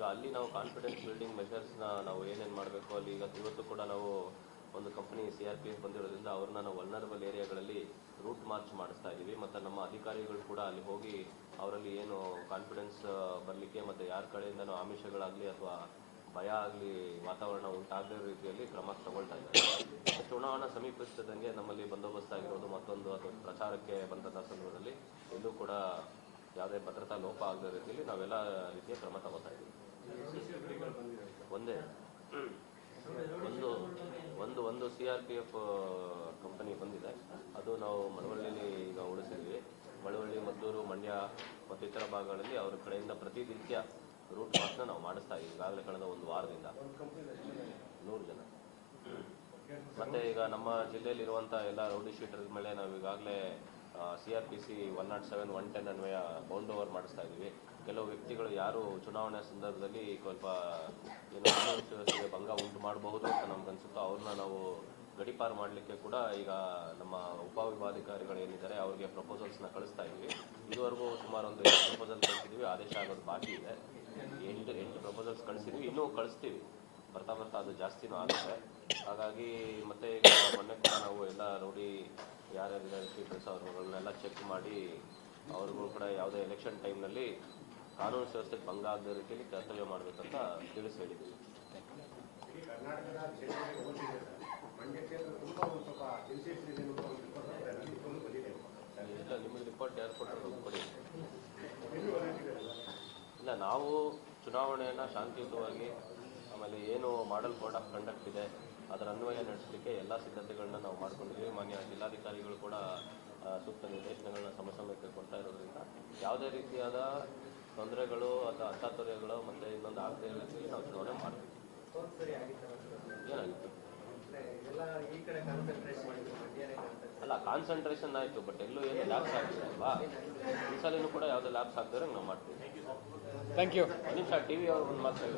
ಈಗ ಅಲ್ಲಿ ನಾವು ಕಾನ್ಫಿಡೆನ್ಸ್ ಬಿಲ್ಡಿಂಗ್ ಮೆಷರ್ಸ್ನ ನಾವು ಏನೇನು ಮಾಡಬೇಕು ಅಲ್ಲಿ ಇವತ್ತು ಕೂಡ ನಾವು ಒಂದು ಕಂಪ್ನಿ CRPF ಬಂದಿರೋದ್ರಿಂದ ಅವ್ರನ್ನ ನಾವು ವಲ್ನರಬಲ್ ಏರಿಯಾಗಳಲ್ಲಿ ರೂಟ್ ಮಾರ್ಚ್ ಮಾಡಿಸ್ತಾ ಇದ್ದೀವಿ. ಮತ್ತು ನಮ್ಮ ಅಧಿಕಾರಿಗಳು ಕೂಡ ಅಲ್ಲಿ ಹೋಗಿ ಅವರಲ್ಲಿ ಏನು ಕಾನ್ಫಿಡೆನ್ಸ್ ಬರಲಿಕ್ಕೆ ಮತ್ತು ಯಾರ ಕಡೆಯಿಂದನೂ ಆಮಿಷಗಳಾಗಲಿ ಅಥವಾ ಭಯ ಆಗಲಿ ವಾತಾವರಣ ಉಂಟಾಗದ ರೀತಿಯಲ್ಲಿ ಕ್ರಮ ತಗೊಳ್ತಾ ಇದ್ದಾರೆ. ಚುನಾವಣಾ ಸಮೀಪಿಸಿದಂಗೆ ನಮ್ಮಲ್ಲಿ ಬಂದೋಬಸ್ತ್ ಆಗಿರೋದು ಮತ್ತೊಂದು ಅಥವಾ ಪ್ರಚಾರಕ್ಕೆ ಬಂದಂಥ ಸಂದರ್ಭದಲ್ಲಿ ಎಲ್ಲೂ ಕೂಡ ಯಾವುದೇ ಭದ್ರತಾ ಲೋಪ ಆಗದ ರೀತಿಯಲ್ಲಿ ನಾವೆಲ್ಲ ರೀತಿಯ ಕ್ರಮ ತಗೋತಾ ಇದ್ದೀವಿ. ಒಂದೇ ಒಂದು CRPF ಕಂಪನಿ ಬಂದಿದೆ, ಅದು ನಾವು ಮಳವಳ್ಳಿಯಲ್ಲಿ ಈಗ ಉಳಿಸಿದ್ವಿ. ಮಳವಳ್ಳಿ, ಮದ್ದೂರು, ಮಂಡ್ಯ ಮತ್ತು ಇತರ ಭಾಗಗಳಲ್ಲಿ ಅವ್ರ ಕಡೆಯಿಂದ ಪ್ರತಿನಿತ್ಯ ರೂಟ್ ಮಾರ್ಚ್ನ ನಾವು ಮಾಡಿಸ್ತಾ ಇದ್ದೀವಿ ಈಗಾಗಲೇ ಕಳೆದ ಒಂದು ವಾರದಿಂದ 100 ಜನ. ಮತ್ತು ಈಗ ನಮ್ಮ ಜಿಲ್ಲೆಯಲ್ಲಿರುವಂಥ ಎಲ್ಲ ರೌಡಿ ಶೀಟರ್ ಮೇಲೆ ನಾವು ಈಗಾಗಲೇ CRPC 107, 110 ಅನ್ವಯ ಬೌಂಡ್ ಓವರ್ ಮಾಡಿಸ್ತಾ ಇದ್ದೀವಿ. ಕೆಲವು ವ್ಯಕ್ತಿಗಳು ಯಾರು ಚುನಾವಣೆ ಸಂದರ್ಭದಲ್ಲಿ ಸ್ವಲ್ಪ ಏನು ವ್ಯವಸ್ಥೆಗೆ ಭಂಗ ಉಂಟು ಮಾಡಬಹುದು ಅಂತ ನಮ್ಗನ್ಸುತ್ತೋ ಅವ್ರನ್ನ ನಾವು ಗಡಿಪಾರು ಮಾಡಲಿಕ್ಕೆ ಕೂಡ ಈಗ ನಮ್ಮ ಉಪವಿಭಾಗಾಧಿಕಾರಿಗಳು ಏನಿದ್ದಾರೆ ಅವ್ರಿಗೆ ಪ್ರಪೋಸಲ್ಸ್ನ ಕಳಿಸ್ತಾ ಇದ್ದೀವಿ. ಇದುವರೆಗೂ ಸುಮಾರು ಒಂದು 8 ಪ್ರಪೋಸಲ್ ಕಳಿಸಿದ್ವಿ, ಆದೇಶ ಆಗೋದು ಬಾಕಿ ಇದೆ. 8 ಪ್ರಪೋಸಲ್ಸ್ ಕಳಿಸಿದ್ವಿ, ಇನ್ನೂ ಕಳಿಸ್ತೀವಿ, ಬರ್ತಾ ಅದು ಜಾಸ್ತಿನೂ ಆಗುತ್ತೆ. ಹಾಗಾಗಿ ಮತ್ತೆ ಈಗ ಮೊನ್ನೆ ಕೂಡ ನಾವು ಎಲ್ಲ ರೌಡಿ ಯಾರ್ಯಾರಿದ್ದಾರೆ ಶೀಟರ್ಸ್ ಅವ್ರನ್ನೆಲ್ಲ ಚೆಕ್ ಮಾಡಿ ಅವ್ರಿಗೂ ಕೂಡ ಯಾವುದೇ ಎಲೆಕ್ಷನ್ ಟೈಮ್ನಲ್ಲಿ ಕಾನೂನು ವ್ಯವಸ್ಥೆಗೆ ಭಂಗ ಆಗದ ರೀತಿಯಲ್ಲಿ ಕರ್ತವ್ಯ ಮಾಡಬೇಕಂತ ಹೇಳಿದ್ದೀವಿ. ಇಲ್ಲ, ನಿಮಗೆ ರಿಪೋರ್ಟ್ ಯಾರು ಕೊಟ್ಟರು ಕೊಡಿ. ಇಲ್ಲ, ನಾವು ಚುನಾವಣೆಯನ್ನು ಶಾಂತಿಯುತವಾಗಿ ಆಮೇಲೆ ಏನು ಮಾಡಲ್ ಕೋಡ್ ಆಫ್ ಕಂಡಕ್ಟ್ ಇದೆ ಅದರ ಅನ್ವಯ ನಡೆಸಲಿಕ್ಕೆ ಎಲ್ಲ ಸಿದ್ಧತೆಗಳನ್ನ ನಾವು ಮಾಡ್ಕೊಂಡಿದ್ದೀವಿ. ಮಾನ್ಯ ಜಿಲ್ಲಾಧಿಕಾರಿಗಳು ಕೂಡ ಸೂಕ್ತ ನಿರ್ದೇಶನಗಳನ್ನ ಸಮಯಕ್ಕೆ ಕೊಡ್ತಾ ಇರೋದ್ರಿಂದ ಯಾವುದೇ ರೀತಿಯಾದ ತೊಂದರೆಗಳು ಅಥವಾ ಅಚಾತುರ್ಯಗಳು ಮತ್ತು ಇನ್ನೊಂದು ಆಗದೇ ಇರೋ ರೀತಿಯಲ್ಲಿ ನಾವು ಚುನಾವಣೆ ಮಾಡ್ತೀವಿ. ಏನಾಗಿತ್ತು? ಅಲ್ಲ, ಕಾನ್ಸಂಟ್ರೇಷನ್ ಆಯಿತು, ಬಟ್ ಎಲ್ಲೂ ಏನು ಲ್ಯಾಬ್ಸ್ ಆಗಿದೆ ಅಲ್ವಾ? ಈ ಸಲಿನೂ ಕೂಡ ಯಾವುದೇ ಲ್ಯಾಬ್ಸ್ ಆಗದಿರೋ ನಾವು ಮಾಡ್ತೀವಿ. Thank you. ಒಂದು ನಿಮಿಷ, TV ಅವ್ರು ಒಂದು ಮಾತು